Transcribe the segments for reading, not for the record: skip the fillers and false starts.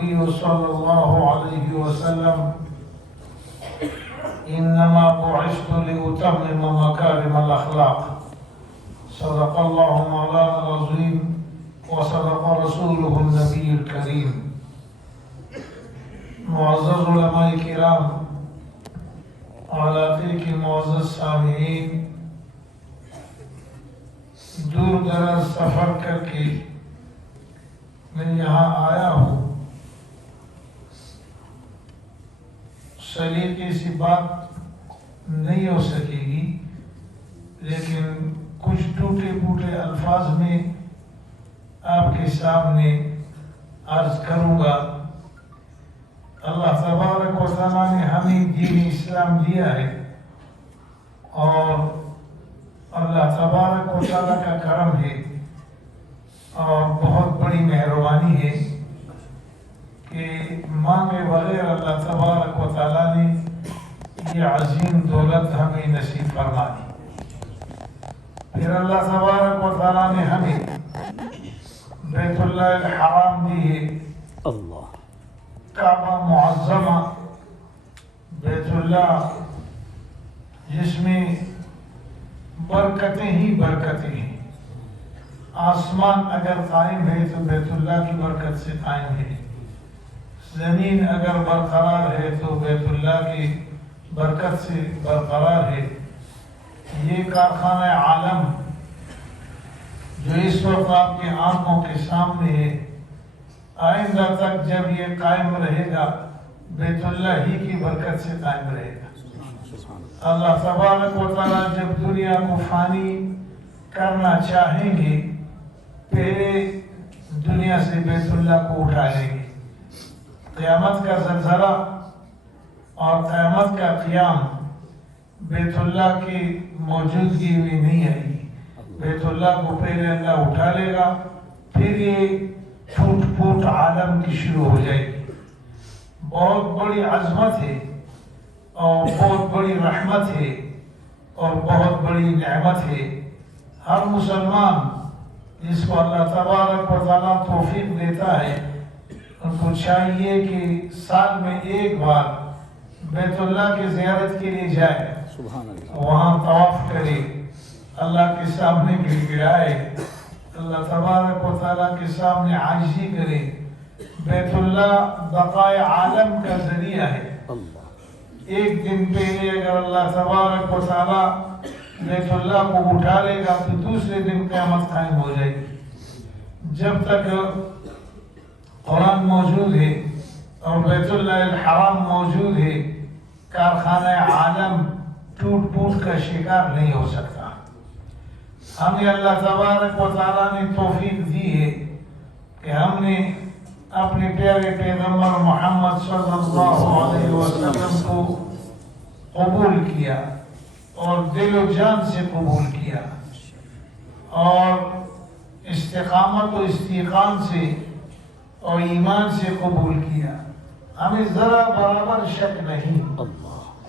النبي صلى الله عليه وسلم إنما بعثت لأتمم مكارم الأخلاق. صدق الله مولانا العظيم وصدق رسوله النبي الكريم. معزز علماء کرام، علاقے کے معزز سامعین، دور دراز سفر کر کے میں یہاں آیا ہوں. سلیقے سے بات نہیں ہو سکے گی، لیکن کچھ ٹوٹے پھوٹے الفاظ میں آپ کے سامنے عرض کروں گا. اللہ تبارک و تعالیٰ نے ہمیں دین اسلام دیا ہے، اور اللہ تبارک و تعالیٰ کا کرم ہے اور بہت بڑی مہربانی ہے کہ مانگے بغیر اللہ تبارک و تعالیٰ نے یہ عظیم دولت ہمیں نصیب فرما دی. پھر اللہ تبارک و تعالیٰ نے ہمیں بیت اللہ الحرام دی ہے، کعبہ معظمہ، بیت اللہ جس میں برکتیں ہی برکتیں ہیں. آسمان اگر قائم ہے تو بیت اللہ کی برکت سے قائم ہے، زمین اگر برقرار ہے تو بیت اللہ کی برکت سے برقرار ہے. یہ کارخانہ عالم جو اس وقت آپ کے آنکھوں کے سامنے ہے، آئندہ تک جب یہ قائم رہے گا بیت اللہ ہی کی برکت سے قائم رہے گا. اللہ تبارک و تعالیٰ جب دنیا کو فانی کرنا چاہیں گے، پہلے دنیا سے بیت اللہ کو اٹھا لیں گے. قیامت کا زلزلہ اور قیامت کا قیام بیت اللہ کی موجودگی میں نہیں آئے گی. بیت اللہ کو پہلے اللہ اٹھا لے گا، پھر یہ پھوٹ پھوٹ عالم کی شروع ہو جائے گی. بہت بڑی عظمت ہے اور بہت بڑی رحمت ہے اور بہت بڑی نعمت ہے. ہر مسلمان جس کو اللہ تبارک و تعالیٰ توفیق دیتا ہے، ان کو چاہیے کہ سال میں ایک بار بیت اللہ کی زیارت کے لیے جائے، وہاں طواف کرے، اللہ کے سامنے گر گرائے، اللہ تبارک و تعالیٰ کے سامنے عاجزی کرے. بیت اللہ بقائے عالم کا ذریعہ ہے. ایک دن پہلے اگر اللہ تبارک و تعالیٰ بیت اللہ کو اٹھا لے گا تو دوسرے دن قیامت قائم ہو جائے گی. جب تک قرآن موجود ہے اور بیت اللہ الحرام موجود ہے، کارخانہ عالم ٹوٹ پھوٹ کا شکار نہیں ہو سکتا. ہمیں اللہ تبارک و تعالیٰ نے توفیق دی ہے کہ ہم نے اپنے پیارے پیغمبر محمد صلی اللہ علیہ وسلم کو قبول کیا اور دل و جان سے قبول کیا، اور استقامت و استقام سے اور ایمان سے قبول کیا. ہمیں ذرا برابر شک نہیں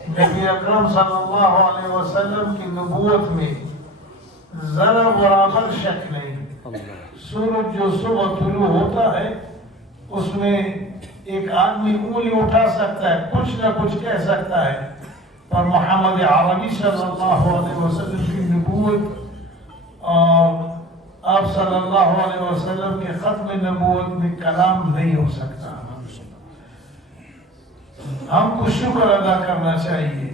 نبی اکرم صلی اللہ علیہ وسلم کی نبوت میں، ذرا برابر شک نہیں. سورج جو صبح طلوع ہوتا ہے اس میں ایک آدمی انگلی اٹھا سکتا ہے، کچھ نہ کچھ کہہ سکتا ہے، پر محمد عربی صلی اللہ علیہ وسلم کی نبوت اور آپ صلی اللہ علیہ وسلم کے ختم نبوت میں کلام نہیں ہو سکتا. ہم کو شکر ادا کرنا چاہیے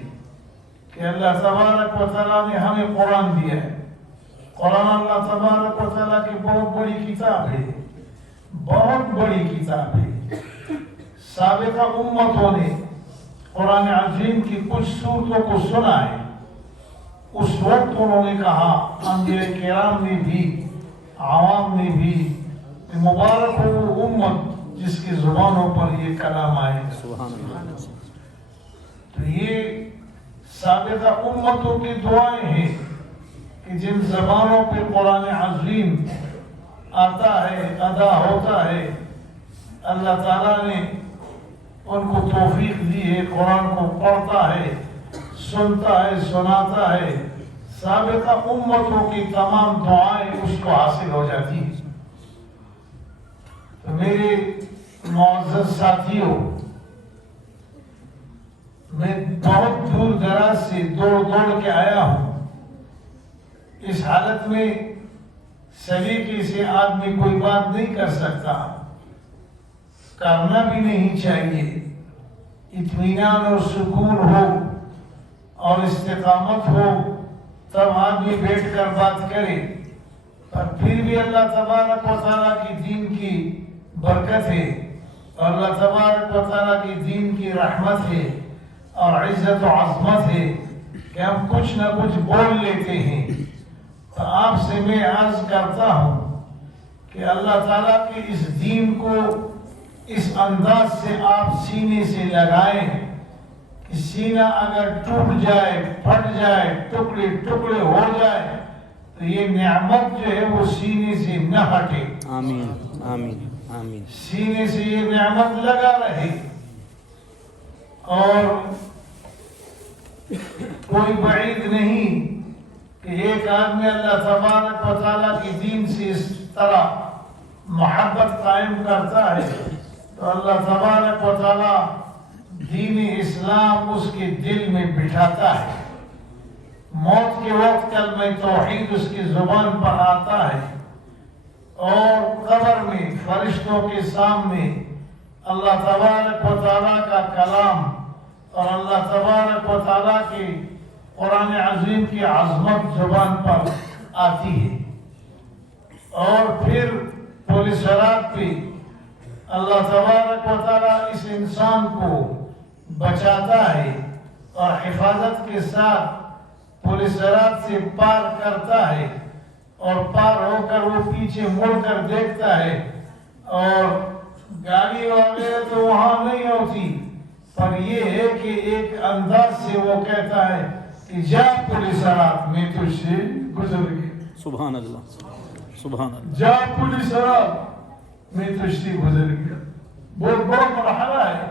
کہ اللہ تبارک و تعالیٰ نے ہمیں قرآن دیا ہے. قرآن اللہ تبارک و تعالیٰ کی بہت بڑی کتاب ہے، بہت بڑی کتاب ہے. سابقہ امتوں نے قرآن عظیم کی کچھ صورتوں کو سنا ہے، اس وقت انہوں نے کہا، انبیاء کرام نے بھی، عوام نے بھی، مبارک ہو وہ امت جس کی زبانوں پر یہ کلام آئے. تو یہ سابقہ امتوں کی دعائیں ہیں کہ جن زبانوں پہ قرآن عظیم آتا ہے، ادا ہوتا ہے، اللہ تعالیٰ نے ان کو توفیق دی ہے، قرآن کو پڑھتا ہے، سنتا ہے، سناتا ہے. سابقہ امتوں کی تمام دعائیں اس کو حاصل ہو جاتی ہیں. تو میرے معزز ساتھیوں، میں بہت دور دراز سے دوڑ کے آیا ہوں۔ اس حالت میں سلیقے سے آدمی کوئی بات نہیں کر سکتا، کرنا بھی نہیں چاہیے۔ اطمینان اور سکون ہو اور استقامت ہو تب آدمی بیٹھ کر بات کرے، پر پھر بھی اللہ تبارک و تعالیٰ کی دین کی برکت ہے، اور اللہ تبارک و تعالیٰ کی دین کی رحمت ہے اور عزت و عظمت ہے کہ ہم کچھ نہ کچھ بول لیتے ہیں۔ تو آپ سے میں عرض کرتا ہوں کہ اللہ تعالیٰ کے اس دین کو اس انداز سے آپ سینے سے لگائیں کہ سینہ اگر ٹوٹ جائے، پھٹ جائے، ٹکڑے ٹکڑے ہو جائے تو یہ نعمت جو ہے وہ سینے سے نہ ہٹے۔ آمین آمین آمین۔ سینے سے یہ نعمت لگا رہے، اور کوئی بعید نہیں کہ ایک آدمی اللہ تبارک و تعالیٰ کی دین سے اس طرح محبت قائم کرتا ہے تو اللہ تبارک و تعالیٰ دین اسلام اس کے دل میں بٹھاتا ہے۔ موت کے وقت کلمہ توحید اس کی زبان پر آتا ہے، اور قبر میں فرشتوں کے سامنے اللہ تبارک و تعالیٰ کا کلام اور اللہ تبارک و تعالیٰ کی قرآن عظیم کی عظمت زبان پر آتی ہے، اور پھر پولیس رات پہ اللہ تبارک و تعالیٰ اس انسان کو بچاتا ہے اور حفاظت کے ساتھ پولیس رات سے پار کرتا ہے، اور پار ہو کر وہ پیچھے مڑ کر دیکھتا ہے، اور گاڑی وغیرہ تو وہاں نہیں ہوتی، پر یہ ہے کہ ایک انداز سے وہ کہتا ہے کہ جا پولیس رات میں تجھ سے گزر گیا۔ سبحان اللہ سبحان اللہ۔ جا پولیس رات میں تجھ سے گزر گیا۔ بہت بڑا مرحلہ ہے،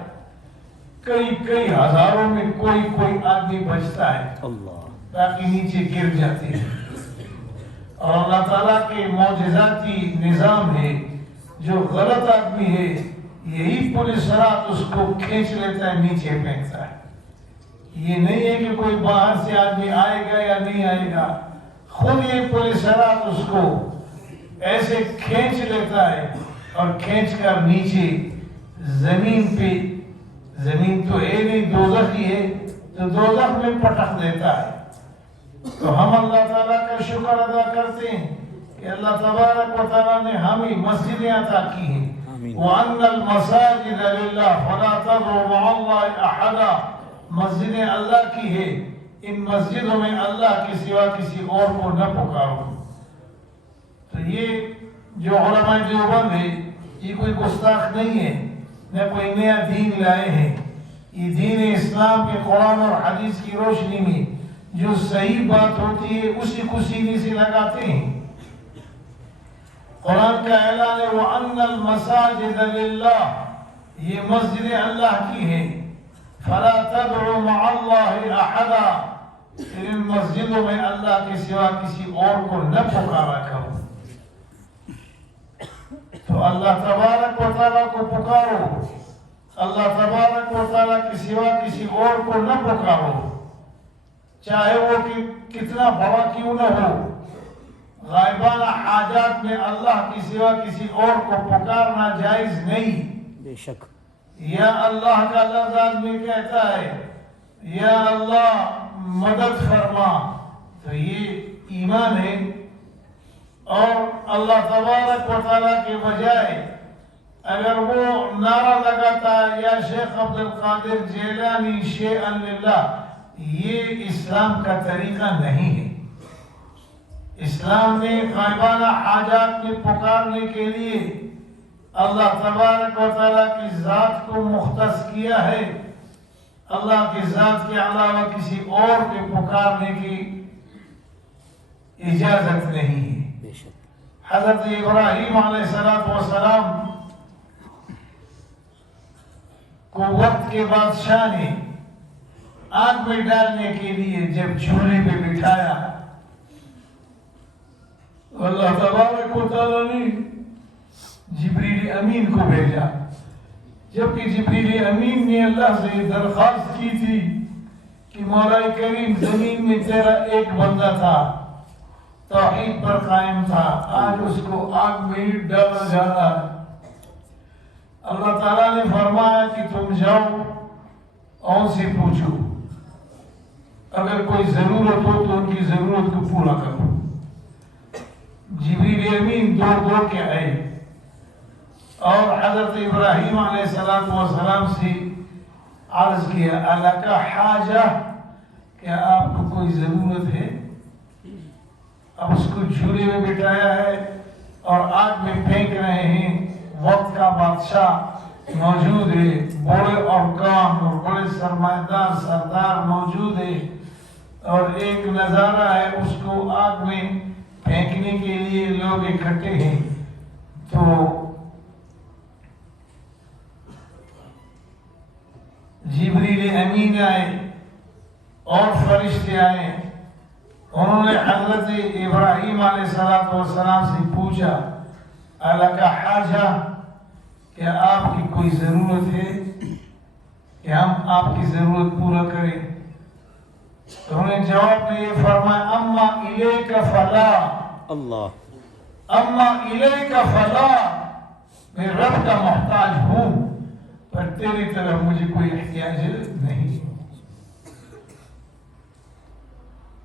کئی ہزاروں میں کوئی آدمی بچتا ہے، اللہ باقی نیچے گر جاتے ہیں۔ اور اللہ تعالیٰ کے معجزاتی نظام ہے، جو غلط آدمی ہے یہی پولیس رات اس کو کھینچ لیتا ہے، نیچے پھینکتا ہے۔ یہ نہیں ہے کہ کوئی باہر سے آدمی آئے گا یا نہیں آئے گا، خود یہ پولیس رات اس کو ایسے کھینچ لیتا ہے اور کھینچ کر نیچے زمین پہ، زمین تو ہے نہیں دوزخ ہی ہے، تو دوزخ میں پٹک دیتا ہے۔ تو ہم اللہ تعالیٰ کا شکر ادا کرتے ہیں کہ اللہ تبارک و تعالیٰ نے ہمیں مسجدیں عطا کی ہیں۔ وَأَنَّ الْمَسَاجِدَ لِلَّهِ فَلَا تَدْعُوا مَعَ اللَّهِ أَحَدًا۔ مسجدیں اللہ کی ہے، ان مسجدوں میں اللہ کے سوا کسی اور کو نہ پکارو۔ تو یہ جو علماء دیوبند ہے یہ کوئی گستاخ نہیں ہے، نہ کوئی نیا دین لائے ہیں، یہ دین اسلام کے قرآن اور حدیث کی روشنی میں جو صحیح بات ہوتی ہے اسی کو سینے سے لگاتے ہیں۔ قرآن کا اعلان ہے وَأَنَّ الْمَسَاجِدَ لِلَّهِ، یہ مسجد اللہ کی ہے، فَلَا تَدْعُوا مَعَ اللَّهِ أَحَدًا، ان مسجدوں میں اللہ کے سوا کسی اور کو نہ پکارا کرو۔ تو اللہ تبارک و تعالیٰ کو پکارو، اللہ تبارک و تعالیٰ کے سوا کسی اور کو نہ پکارو، چاہے وہ کتنا بڑا کیوں نہ ہو۔ غائبانہ حاجات میں اللہ کے سوا کسی اور کو پکارنا جائز نہیں۔ بے شک۔ یا اللہ کا لفظ آدمی کہتا ہے یا اللہ مدد فرما، تو یہ ایمان ہے، اور اللہ تبارک و تعالیٰ کے بجائے اگر وہ نعرہ لگاتا ہے یا شیخ عبد القادر جیلانی شیئا للہ، یہ اسلام کا طریقہ نہیں ہے۔ اسلام نے غائبانہ حاجات میں پکارنے کے لیے اللہ تبارک و تعالیٰ کی ذات کو مختص کیا ہے، اللہ کی ذات کے علاوہ کسی اور کے پکارنے کی اجازت نہیں ہے۔ حضرت ابراہیم علیہ السلام کو وقت کے بادشاہ نے آگ میں ڈالنے کے لیے جب جھولے پہ بٹھایا، اللہ تبارک و تعالیٰ نے جبریل امین کو بھیجا جبکہ جبریل امین نے اللہ سے درخواست کی تھی کہ مولا کریم زمین میں تیرا ایک بندہ تھا، توحید پر قائم تھا، آج اس کو آگ میں ہی ڈالا جا رہا ہے۔ اللہ تعالیٰ نے فرمایا کہ تم جاؤ اور ان سے پوچھو، اگر کوئی ضرورت ہو تو ان کی ضرورت کو پورا کرو۔ جبریل امین دوڑ کے آئے اور حضرت ابراہیم علیہ السلام سے عرض کیا، الکا حاجہ، کیا آپ کو کوئی ضرورت ہے؟ اب اس کو جھولے میں بٹھایا ہے اور آگ میں پھینک رہے ہیں، وقت کا بادشاہ موجود ہے، بڑے ارکان اور بڑے سرمایہ دار سردار موجود ہے، اور ایک نظارہ ہے، اس کو آگ میں پھینکنے کے لیے لوگ اکٹھے ہیں۔ تو جبریل امین آئے اور فرشتے آئے، انہوں نے حضرت ابراہیم علیہ السلام سے پوچھا، الکا حاجہ، کیا آپ کی کوئی ضرورت ہے کہ ہم آپ کی ضرورت پورا کریں؟ تو انہوں نے جواب میں یہ فرمایا، اما الیک فلا، اللہ، اما الیک فلا، میں رب کا محتاج ہوں، پر تیری طرف مجھے کوئی احتیاج نہیں۔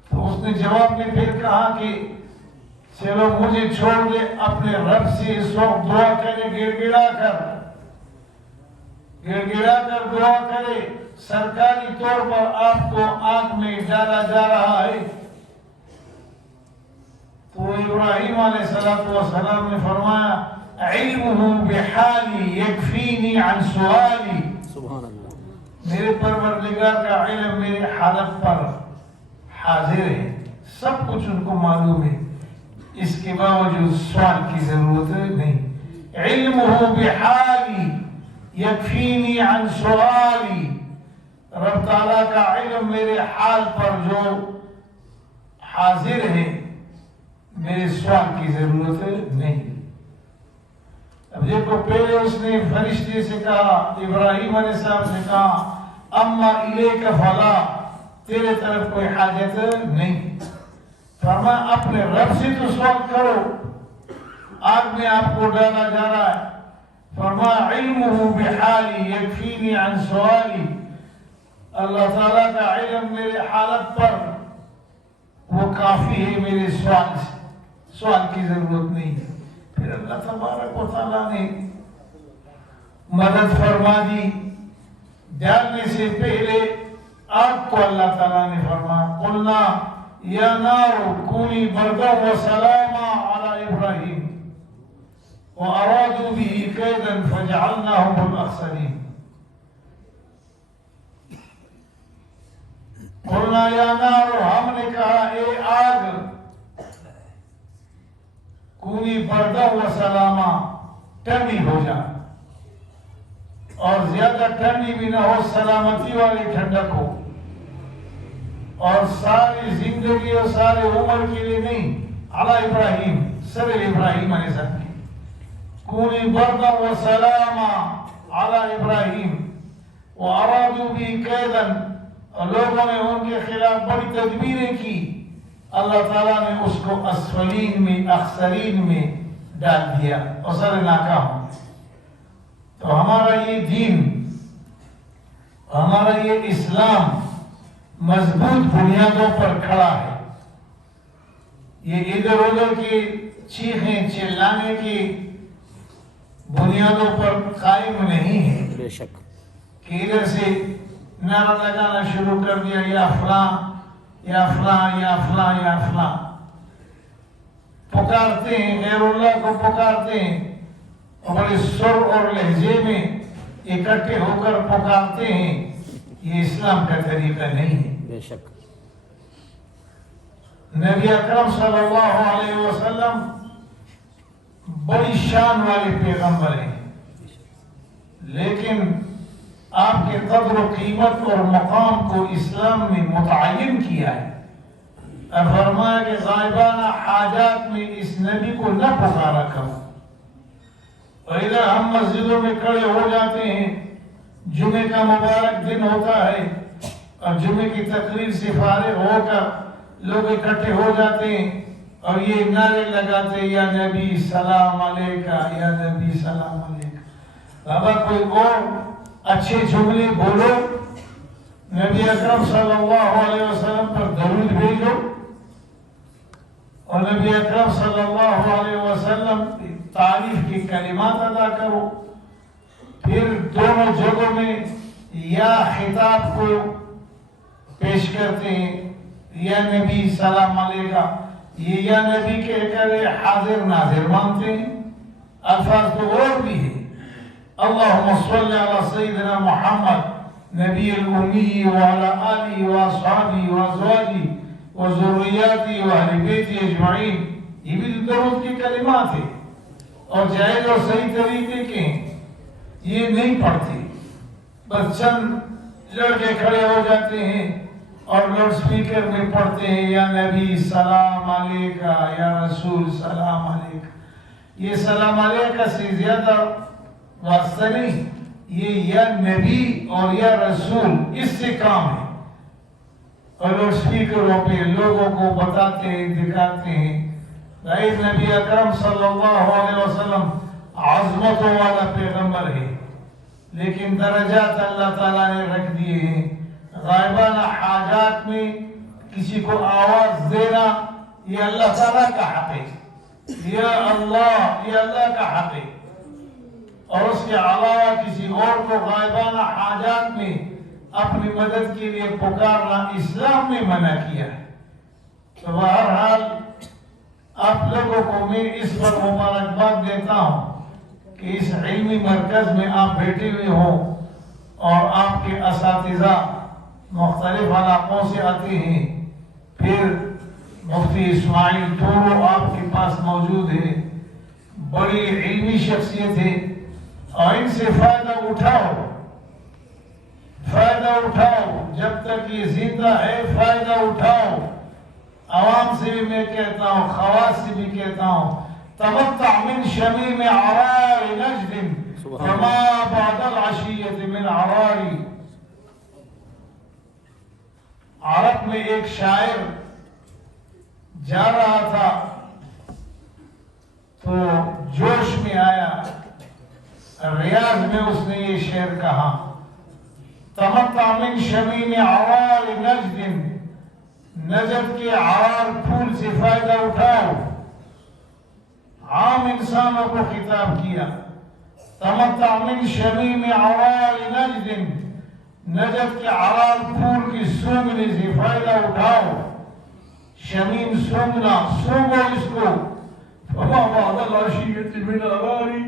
تو اس نے جواب میں پھر کہا کہ چلو مجھے چھوڑ دے، اپنے رب سے اس وقت دعا کرے، گڑ گڑا کر دعا کرے، سرکاری طور پر آپ کو آگ میں ڈالا جا رہا ہے۔ تو ابراہیم علیہ السلام نے فرمایا، علمہ بحالی یکفینی عن سوالی، سبحان اللہ، میرے پروردگار کا علم میرے حالت پر حاضر ہے، سب کچھ ان کو معلوم ہے، اس کے باوجود سوال کی ضرورت نہیں۔ علمہ بحالی یکفینی عن سوالی، رب تعالیٰ کا علم میرے حال پر جو حاضر ہے، میرے سوال کی ضرورت نہیں۔ اب دیکھو، پہلے اس نے فرشتے سے کہا، ابراہیم علیہ السلام سے کہا، اما الیک فلا، تیرے طرف کوئی حاجت نہیں۔ فرمایا اپنے رب سے تو سوال کرو، آگ میں آپ کو ڈالا جا رہا ہے۔ فرمایا علمہ بحالی یکفینی عن سوالی، اللہ تعالیٰ کا علم میرے حالت پر وہ کافی ہے، میرے سوال کی ضرورت نہیں ہے۔ پھر اللہ تبارک و تعالیٰ نے مدد فرما دی، ڈالنے سے پہلے آگ کو اللہ تعالیٰ نے فرمایا، قلنا یا نار کونی بردا و سلاما علی ابراہیم وارادوا به کیدا فجعلناهم الاخسرین۔ قلنا یا نار، ہم نے کہا اے آگ، کونی بردا و سلاما، ٹھنڈی ہو جا، اور زیادہ ٹھنڈی بھی نہ ہو، سلامتی والی ٹھنڈک ہو، اور ساری زندگی اور سارے عمر کے لیے نہیں، علی ابراہیم، صرف ابراہیم علیہ السلام کی، کونی بردا و سلاما علی ابراہیم وارادوا به کیدا، اور لوگوں نے ان کے خلاف بڑی تدبیریں کی، اللہ تعالیٰ نے اس کو اسفلین میں، اخسرین میں ڈال دیا، اور سارے ناکام۔ تو ہمارا یہ دین، ہمارا یہ اسلام مضبوط بنیادوں پر کھڑا ہے، یہ ادھر ادھر کی چیخیں چلانے کی بنیادوں پر قائم نہیں ہے، بے شک، کہ ادھر سے نعرہ لگانا شروع کر دیا، یا فلاں یا فلاں یا فلاں یا فلاں، پکارتے ہیں غیر اللہ کو، پکارتے ہیں اور بڑے سر اور لہجے میں اکٹھے ہو کر پکارتے ہیں، یہ اسلام کا طریقہ نہیں ہے۔ بے شک، نبی اکرم صلی اللہ علیہ وسلم بڑی شان والے پیغمبر ہیں، لیکن آپ کے قدر و قیمت اور مقام کو اسلام نے متعین کیا ہے، اور فرمایا کہ غائبانہ حاجات میں اس نبی کو نہ پکارا کرو۔ اور ادھر ہم مسجدوں میں کھڑے ہو جاتے ہیں جمعے کا مبارک دن ہوتا ہے اور جمعے کی تقریر سے فارغ ہو کر لوگ اکٹھے ہو جاتے ہیں اور یہ نعرے لگاتے ہیں یا نبی سلام علیکہ یا نبی سلام علیکہ۔ بابا کوئی اور اچھے جملے بولو، نبی اکرم صلی اللہ علیہ وسلم پر درود بھیجو اور نبی اکرم صلی اللہ علیہ وسلم تعریف کی کلمات ادا کرو۔ پھر دونوں جگہوں میں یا خطاب کو پیش کرتے ہیں یا نبی سلام علیکہ، یہ یا نبی کہہ کر حاضر ناظر مانتے ہیں۔ الفاظ تو اور بھی ہیں، اللہم صلی علی سیدنا محمد نبی الامی وعلی آلہ واصحابہ وازواجہ وذریاتہ واہل بیتہ اجمعین، یہ بھی درود کی کلمات ہیں اور جائز اور صحیح طریقے کے ہیں، یہ نہیں پڑھتے۔ بس چند لڑکے کھڑے ہو جاتے ہیں اور لاؤڈ سپیکر میں پڑھتے ہیں یا نبی سلام علیکہ یا رسول سلام علیکہ۔ یہ سلام علیکہ سے زیادہ واسطہ نہیں، یہ یا نبی اور یا رسول اس سے کام ہے، اور لاؤڈ سپیکروں پہ لوگوں کو بتاتے ہیں، دکھاتے ہیں۔ بھائی نبی اکرم صلی اللہ علیہ وسلم عظمتوں والا پیغمبر ہے، لیکن درجات اللہ تعالیٰ نے رکھ دیے ہیں۔ غائبانہ حاجات میں کسی کو آواز دینا یہ اللہ تعالیٰ کا حق ہے، یا اللہ یہ اللہ کا حق ہے، اور اس کے علاوہ کسی اور کو غائبانہ حاجات میں اپنی مدد کے لیے پکارنا اسلام نے منع کیا ہے۔ تو بہرحال آپ لوگوں کو میں اس پر مبارکباد دیتا ہوں کہ اس علمی مرکز میں آپ بیٹھے ہوئے ہوں اور آپ کے اساتذہ مختلف علاقوں سے آتے ہیں۔ پھر مفتی اسماعیل ٹورو آپ کے پاس موجود ہے، بڑی علمی شخصیت ہے، اور ان سے فائدہ اٹھاؤ، فائدہ اٹھاؤ، جب تک یہ زندہ ہے فائدہ اٹھاؤ۔ عوام سے بھی میں کہتا ہوں، خواص سے بھی کہتا ہوں، تمتع من شمیم عرار نجد کما بعد العشیۃ من عراری۔ عرب میں ایک شاعر جا رہا تھا تو جوش میں آیا، ریاض میں اس نے یہ شعر کہا، تمتع من شمیم عرار نجد، نجد کے عرار پھول سے فائدہ اٹھاؤ۔ عام انسانوں کو خطاب کیا، تمتع من شمیم عرار نجد، نجد کے عرار پھول کی سونگنے سے فائدہ اٹھاؤ۔ شمیم سونگنا، سونگو اس کو، فما بعد العشیۃ من عراری،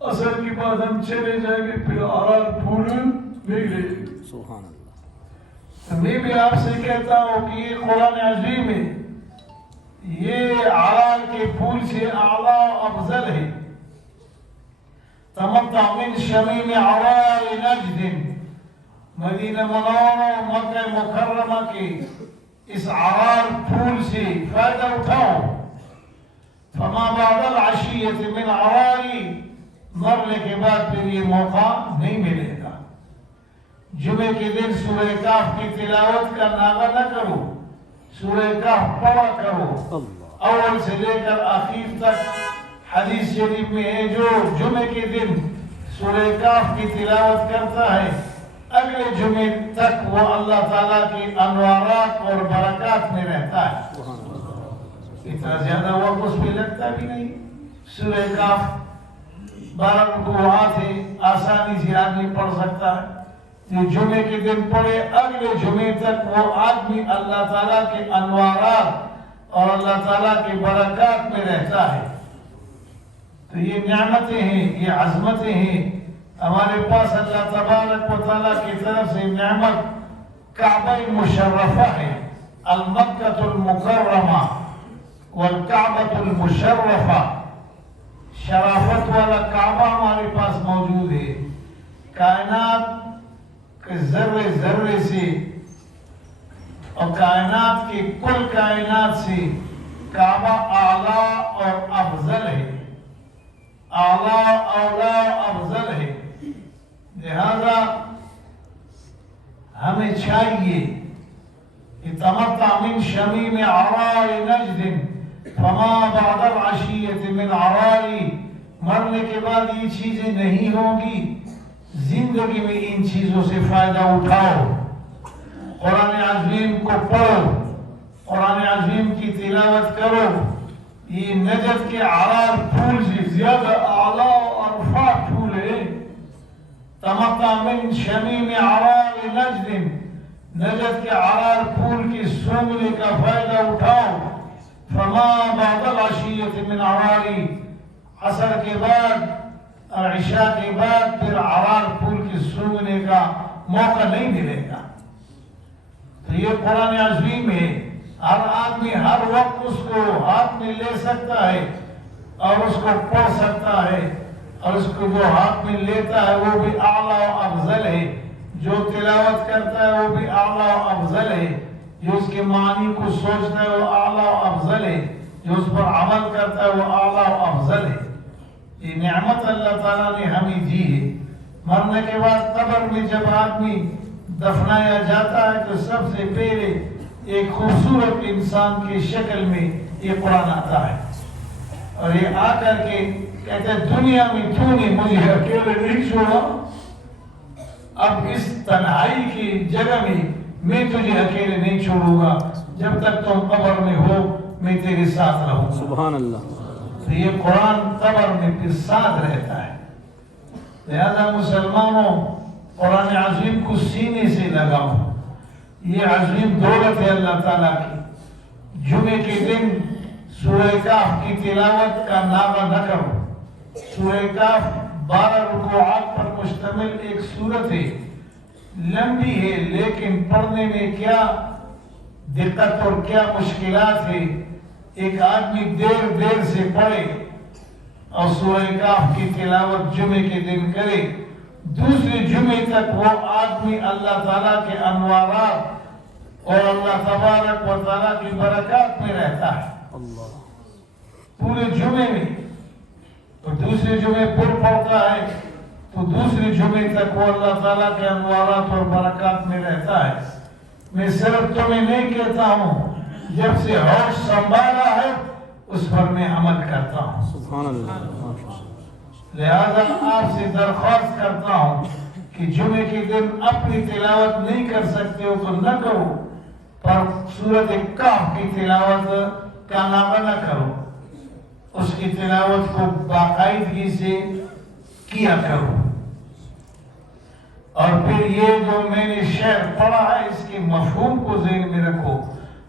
اثر کے بعد ہم چلے جائیں گے، پھر عرار پھول نہیں رہے۔ سبحان اللہ۔ میں بھی آپ سے کہتا ہوں کہ یہ قرآن عظیم ہے، یہ عرار کے پھول سے اعلیٰ و افضل ہے۔ تمتع من شمیم عرار نجد، مدینہ منورہ مکہ مکرمہ کے اس عرار پھول سے فائدہ اٹھاؤ۔ فما بعد العشیۃ من عراری، مرنے کے بعد پھر یہ موقع نہیں ملے گا۔ جمعے کے دن سورہ کہف کی تلاوت کا ناغہ نہ کرو، سورہ کہف پڑھا کرو، اول سے لے کر آخر تک۔ حدیث شریف میں ہے جو جمعے کے دن سورہ کہف کی تلاوت کرتا ہے، اگلے جمعے تک وہ اللہ تعالیٰ کی انوارات اور برکات میں رہتا ہے۔ اتنا زیادہ وقت اس پہ لگتا بھی نہیں۔ سورہ کہف 12 رکوعات ہے، آسانی سے آدمی پڑھ سکتا ہے۔ جو جمعے کے دن پڑھے اگلے جمعے تک وہ آدمی اللہ تعالیٰ کے انوارات اور اللہ تعالیٰ کی برکات میں رہتا ہے۔ تو یہ نعمتیں ہیں، یہ عظمتیں ہیں ہمارے پاس۔ اللہ تبارک و تعالیٰ کی طرف سے نعمت کعبہ مشرفہ ہے، المکہ المکرمہ والکعبہ المشرفہ، شرافت والا کعبہ ہمارے پاس موجود ہے۔ کائنات کے ذرے ذرے سے اور کائنات کی کل کائنات سے کعبہ اعلیٰ اور افضل ہے، اعلیٰ اولیٰ افضل ہے۔ لہذا ہمیں چاہیے کہ تمتع من شمیم عرار نجد فما بعد العشیۃ من عراری، مرنے کے بعد یہ چیزیں نہیں ہوں گی، زندگی میں ان چیزوں سے فائدہ اٹھاؤ، قرآن عظیم کو پڑھو، قرآن عظیم کی تلاوت کرو، یہ نجد کے عرار پھول سے زیادہ اعلیٰ و ارفع پھول ہے۔ تمتع من شمیم عرار نجد، نجد کے عرار پھول کی سونگنے کا فائدہ اٹھاؤ، فما بعد العشیۃ من عراری، عصر کے بعد اور عشاء کے بعد پھر عرار پھول کی سونگنے کا موقع نہیں ملے گا۔ تو یہ قرآن عظیم ہے، ہر آدمی ہر وقت اس کو ہاتھ میں لے سکتا ہے اور اس کو پڑھ سکتا ہے، اور اس کو جو ہاتھ میں لیتا ہے وہ بھی اعلیٰ و افضل ہے، جو تلاوت کرتا ہے وہ بھی اعلیٰ و افضل ہے، جو اس کے معنی کو سوچتا ہے وہ اعلیٰ و افضل ہے، جو اس پر عمل کرتا ہے وہ اعلیٰ و افضل ہے۔ یہ نعمت اللہ تعالیٰ نے ہمیں دی ہے۔ مرنے کے بعد قبر میں جب آدمی دفنایا جاتا ہے تو سب سے پہلے ایک خوبصورت انسان کی شکل میں یہ قرآن آتا ہے، اور یہ آ کر کے کہتے ہیں دنیا میں تو نے مجھے اکیلے نہیں چھوڑا، اب اس تنہائی کی جگہ میں تجھے اکیلے نہیں چھوڑوں گا، جب تک تم قبر میں ہو میں تیرے ساتھ رہوں گا۔ سبحان اللہ۔ تو یہ قرآن قبر میں پھر ساتھ رہتا ہے۔ لہذا مسلمانوں قرآن عظیم کو سینے سے لگاؤ، یہ عظیم دولت ہے اللہ تعالیٰ کی۔ جمعے کے دن سورہ کہف کی تلاوت کا ناغہ نہ کرو۔ سورہ کہف 12 رکوعات پر مشتمل ایک سورت ہے، لمبی ہے لیکن پڑھنے میں کیا دقت اور کیا مشکلات ہے۔ ایک آدمی دیر سے پڑھے اور سورہ کہف کی تلاوت جمعے کے دن کرے، دوسرے جمعے تک وہ آدمی اللہ تعالیٰ کے انوارات اور اللہ تبارک و تعالیٰ کی برکات میں رہتا ہے پورے جمعے میں۔ تو دوسرے جمعے پھر پڑھتا ہے تو دوسرے جمعے تک وہ اللہ تعالیٰ کے انوارات اور برکات میں رہتا ہے۔ میں صرف تمہیں نہیں کہتا ہوں، جب سے ہوش سنبھالا ہے اس پر میں عمل کرتا ہوں۔ سبحان اللہ۔ لہذا آپ سے درخواست کرتا ہوں کہ جمعے کے دن اپنی تلاوت نہیں کر سکتے ہو تو نہ کرو، پر سورۃ کہف کی تلاوت کا ناغہ نہ کرو، اس کی تلاوت کو باقاعدگی سے کیا کرو۔ اور پھر یہ جو میں نے شعر پڑھا ہے اس کے مفہوم کو ذہن میں رکھو۔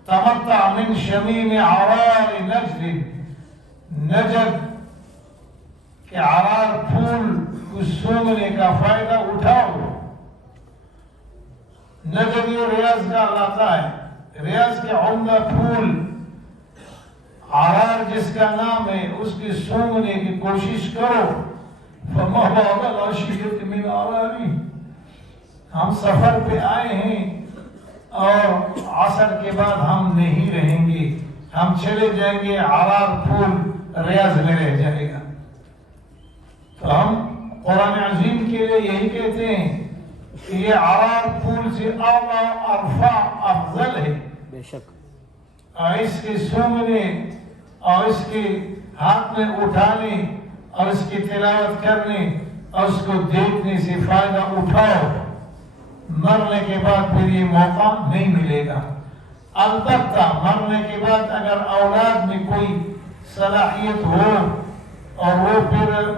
تمتع من شمیم عرار نجد، نجد کہ عرار پھول کو سونگنے کا فائدہ اٹھاؤ۔ نجد یہ ریاض کا علاقہ ہے، ریاض کے عمدہ پھول عرار جس کا نام ہے اس کی سونگنے کی کوشش کرو۔ فما بعد العشیۃ من عراری، ہم سفر پہ آئے ہیں اور عصر کے بعد ہم نہیں رہیں گے، ہم چلے جائیں گے، عرار پھول ریاض میں رہ جائے گا۔ تو ہم قرآن عظیم کے لیے یہی کہتے ہیں کہ یہ عرار پھول سے اعلیٰ ارفع افضل ہے۔ بے شک۔ اور اس کے سونگنے اور اس کے ہاتھ میں اٹھانے اور اس کی تلاوت کرنے اور اس کو دیکھنے سے فائدہ اٹھاؤ، مرنے کے بعد پھر یہ موقع نہیں ملے گا۔ البتہ مرنے کے بعد اگر اولاد میں کوئی صلاحیت ہو اور وہ پھر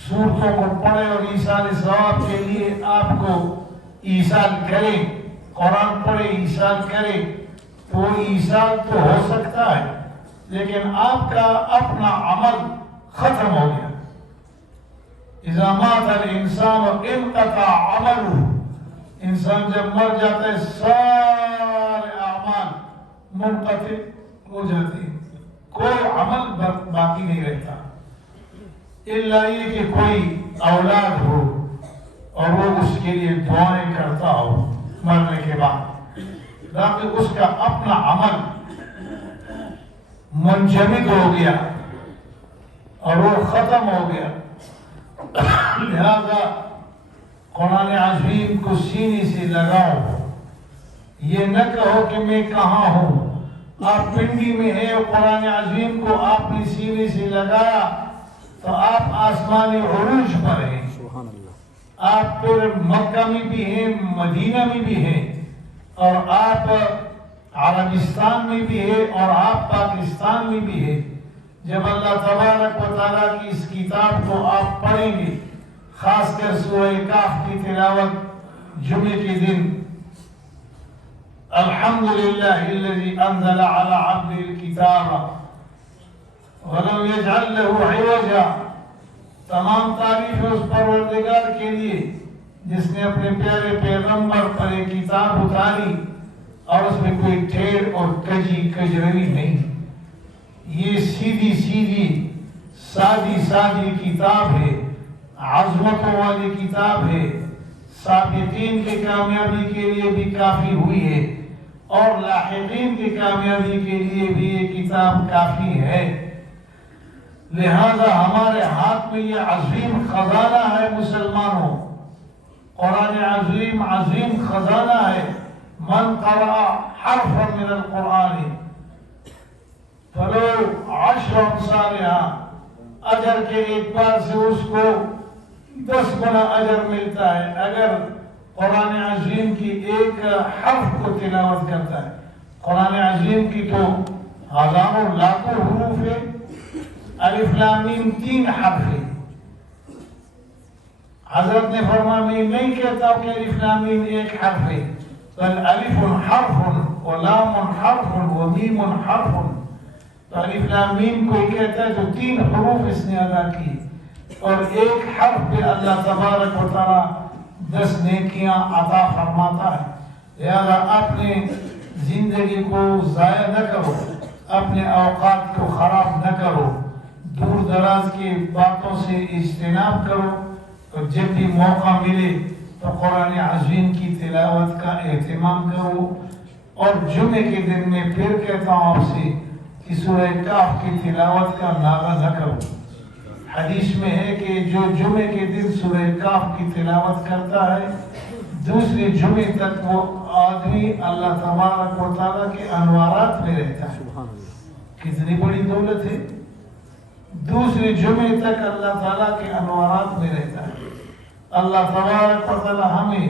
سورتوں کو پڑھے اور ایصال ثواب کے لیے آپ کو ایصال کرے، قرآن پڑھے ایصال کرے، تو وہ ایصال تو ہو سکتا ہے لیکن آپ کا اپنا عمل ختم ہو گیا۔ اذا مات الانسان انقطع عمله، انسان جب مر جاتا ہے سارے اعمال منقطع ہو جاتے ہیں، کوئی عمل باقی نہیں رہتا، الا یہ کہ کوئی اولاد ہو اور وہ اس کے لیے دعائیں کرتا ہو مرنے کے بعد، تاکہ اس کا اپنا عمل منجمد ہو گیا اور وہ ختم ہو گیا۔ لہذا قرآن عظیم کو سینے سے لگاؤ. یہ نہ کہو کہ میں کہاں ہوں. آپ پنڈی میں ہیں اور قرآن عظیم کو آپ نے سینے سے لگایا تو آپ آسمان عروج پر ہیں. سبحان اللہ. آپ پھر مکہ میں بھی ہیں، مدینہ میں بھی ہیں، اور آپ عربستان میں بھی ہیں، اور آپ پاکستان میں بھی ہیں. جب اللہ تبارک و تعالیٰ کی اس کتاب کو آپ پڑھیں گے، خاص کر سورہ کاف کی تلاوت جمعے کے دن، الحمدللہ الذی انزل علی عبدہ الکتاب ولم یجعل لہ عوجا. تمام تعریف اس پروردگار کے لیے جس نے اپنے پیارے پیغمبر پر ایک کتاب اتاری اور اس میں کوئی ٹھیڑ اور کجروی نہیں. یہ سیدھی سیدھی سادی سادی کتاب ہے، عظمتوں والی کتاب ہے. سابقین کی کامیابی کے لیے بھی کافی ہوئی ہے اور لاحقین کی کامیابی کے لیے بھی یہ کتاب کافی ہے. لہذا ہمارے ہاتھ میں یہ عظیم خزانہ ہے مسلمانوں. قرآن عظیم عظیم خزانہ ہے. من قرأ حرفا من القرآن فلو 10 امثالها، اجر کے اعتبار سے اس کو 10 گنا اجر ملتا ہے اگر قرآن عظیم کی ایک حرف کو تلاوت کرتا ہے. قرآن عظیم کی تو ہزاروں لاکھوں حروف ہے. الف لام میم 3 حرف ہے. حضرت نے فرمایا میں نہیں کہتا کہ الف لام میم ایک حرف ہے، بل الف حرف و لام حرف و میم حرف. تو الف لام میم کوئی کہتا ہے تو 3 حروف اس نے ادا کی، اور ایک حرف پہ اللہ تبارک و تعالیٰ 10 نیکیاں عطا فرماتا ہے. لہذا اپنے زندگی کو ضائع نہ کرو، اپنے اوقات کو خراب نہ کرو، دور دراز کی باتوں سے اجتناب کرو، اور جب بھی موقع ملے تو قرآن عظیم کی تلاوت کا اہتمام کرو. اور جمعے کے دن میں پھر کہتا ہوں آپ سے کہ سورہ کاف کی تلاوت کا ناغہ نہ کرو. حدیث میں ہے کہ جو جمعے کے دن سورہ کاف کی تلاوت کرتا ہے، دوسرے جمعے تک وہ آدمی اللہ تبارک و تعالیٰ کے انوارات میں رہتا ہے. کتنی بڑی دولت ہے. دوسرے جمعے تک اللہ تعالیٰ کے انوارات میں رہتا ہے. اللہ تبارک و تعالیٰ ہمیں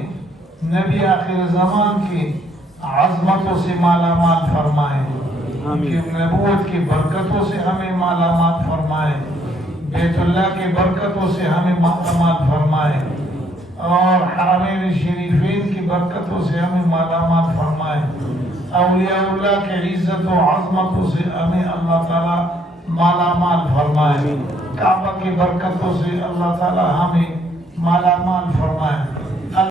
نبی آخر زمان کی عظمتوں سے مالا مال فرمائے، ان کی نبوت کی برکتوں سے ہمیں مالا مال فرمائے، بیت اللہ کی برکتوں سے ہمیں مالا مال فرمائے، اور حرمین شریفین کی برکتوں سے ہمیں مالا مال فرمائے. اولیاء اللہ کے عزت و عظمتوں سے ہمیں اللہ تعالیٰ مالا مال فرمائے. کعبہ کی برکتوں سے اللہ تعالیٰ ہمیں مالا مال فرمائے.